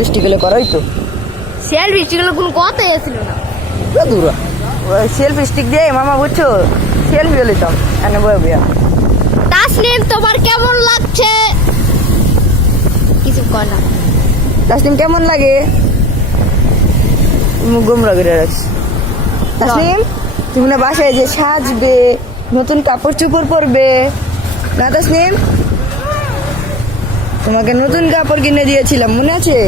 Selfie stick হলে করাই তো সেলফি স্টিকগুলো কোনো কথাই ছিল না। দূর সেলফি স্টিক দিয়ে মামা বুঝছো সেলফি হলে তো এনে বয়া তাসনিম তোমার কেমন লাগছে? কিছু কর না। তাসনিম কেমন লাগে? মুখ গোমরা করে রাখছি। তাসনিম তুমি না বাসায় যে সাজবে, নতুন কাপড় চোপড় পরবে না তাসনিম? তোমাকে নতুন কাপড় কিনে দিয়েছিলাম মনে আছে?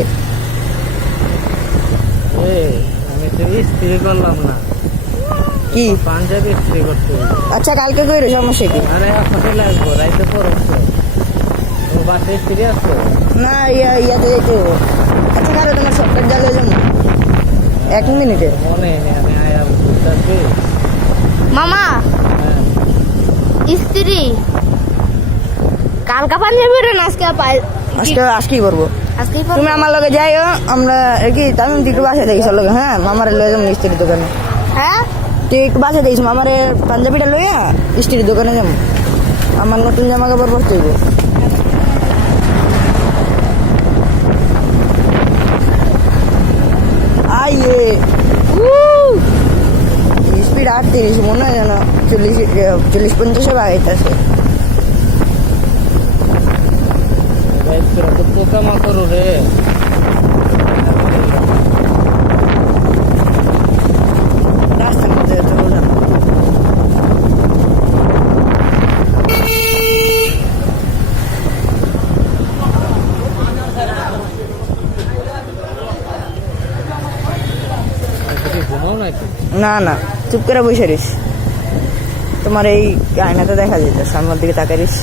আমি তো ইস্ত্রি করলাম না, কি পাঞ্জাবি ইস্ত্রি করতে। আচ্ছা কালকে কইরো, সমস্যা কি? আরে এখন চলে আসবো, রাইতে পড়ছে বাসায় ইস্ত্রি আসতো না ইয়াতে যেতে হবে। আচ্ছা কারো তোমার সপ্তাহ জ্বালে যাবো 1 মিনিটে। মনে নেই, আমি আয়া বুঝতে মামা স্ত্রী কালকা পাঞ্জাবি রে আজকে পাই আজকেই করবো। আজকেই তুমি আমার লগে যাইও, আমরা কি তামিম তুই একটু বাসায় দেখিস লগে। হ্যাঁ মামারে লয়ে যাবো স্ত্রীর দোকানে। হ্যাঁ তুই একটু বাসায় দেখিস মামারে পাঞ্জাবিটা লইয়া স্ত্রীর দোকানে যাবো, আমার নতুন জামা কাপড় পরতে হইব। আইয়ে স্পিড 38 মনে হয় যেন 40-50 আগাইতেছে। পোকা মাকড় রে। রাস্তার মধ্যে চলো না। ঘুমাও নাকি? না না চুপ করে বসে রইস, তোমার এই আয়নাতে দেখা যেত সামনের দিকে তাকাইস।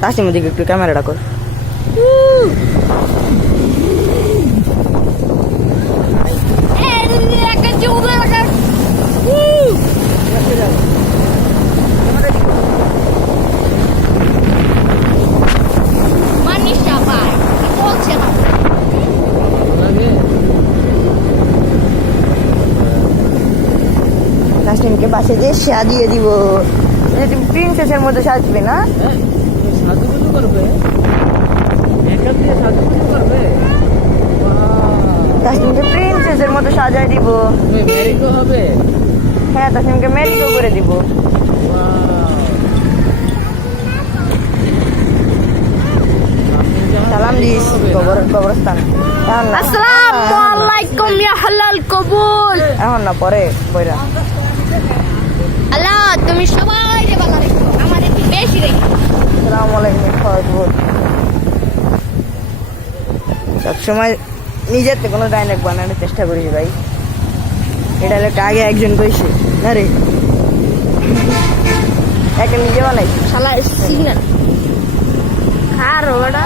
তাসনিমের দিকে একটু ক্যামেরাটা কর। তাসনিমকে বাসে যে সাজিয়ে দিব, তুমি প্রিন্সেসের মধ্যে সাজবে না? সাজুগুজু করবে, মেকআপ দিয়ে সাজুগুজু করবে। তাসনিমকে প্রিন্সেসের মতো সাজাই দিব। তুমি মেরিকো হবে? হ্যাঁ তাসনিমকে মেরিকো করে দিব। সালাম দিস কবরস্থান। আসসালামু আলাইকুম ইয়া হালাল কবুল। এখন না পরে কইরা। আল্লাহ তুমি সবাই রে ভালো রেখো, আমার একটু বেশি রেখো। আসসালামু আলাইকুম কবুল। সবসময় নিজের তো কোনো ডাইনাক বানানোর চেষ্টা করিস ভাই, এটা হলো আগে একজন কইছে না রে, একটা নিজে বানাই শালা সিগন্যাল আর ওটা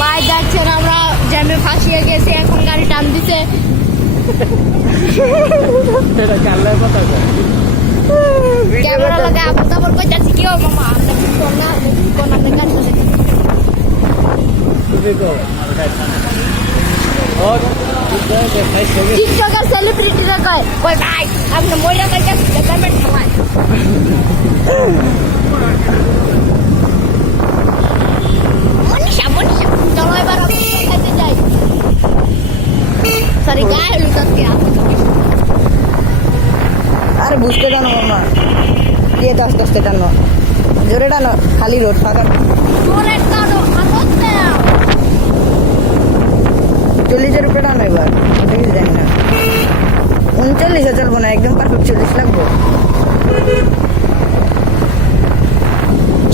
ভাই দেখছেন আমরা জ্যামে ফাঁসিয়ে গেছি, এখন গাড়ি টান দিছে। এটা কাল্লার কথা ক্যামেরা লাগে আবার তারপর কই যাচ্ছি কি ও মামা আপনি কোন না কোন আপনি গান শুনে দেখো ও টিকটকার সেলিব্রিটিরা কয় কই ভাই আপনি মইরা কই যাচ্ছি পেমেন্ট খাওয়ায়। মনীষা চলো এবার আমি খাইতে যাই। সরি গায়ে হলুদ আজকে। আরে বুঝতে টানো মামা, দিয়ে আস্তে আস্তে টানো, জোরে টানো, খালি রোড ফাঁকা। জোরে টানো আর হচ্ছে 40-এর উপরে টানো এবার, ওটা কিছু জানি না। 39-এ চলবো না, একদম পারফেক্ট 40 লাগবো।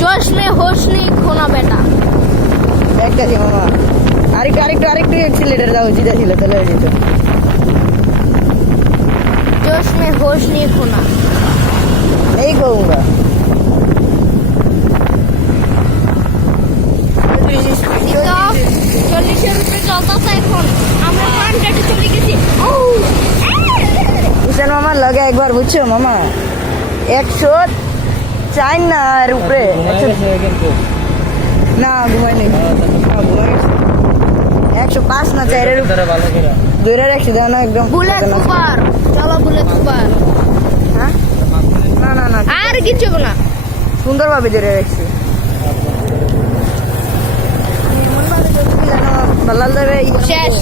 जोश में होश नहीं खोना बेटा। একটা আছে মামা, আরেকটু এক্সিলেটার দাও, জিতা ছিল তাহলে হয়ে যেত। जोश में होश नहीं खोना। नहीं कहूँगा। চল্লিশের উপরে চলতেছে এখন, আমরা 100 চলে গেছি। হুসেন মামার লগে একবার বুঝছো মামা 100 চাই না এর উপরে ঘুমায় গেছে কিন্তু না ঘুমাই নেই ঘুমাই গেছে 105 না চাইরের ধরে ভালো করে দূরে রাখছি দাও না একদম বুলেট সুপার চলো বুলেট সুপার হ্যাঁ না না না আর কিছু না সুন্দরভাবে ধরে রাখছি এমনভাবে ধরছি যেন ভালো ধরে শেষ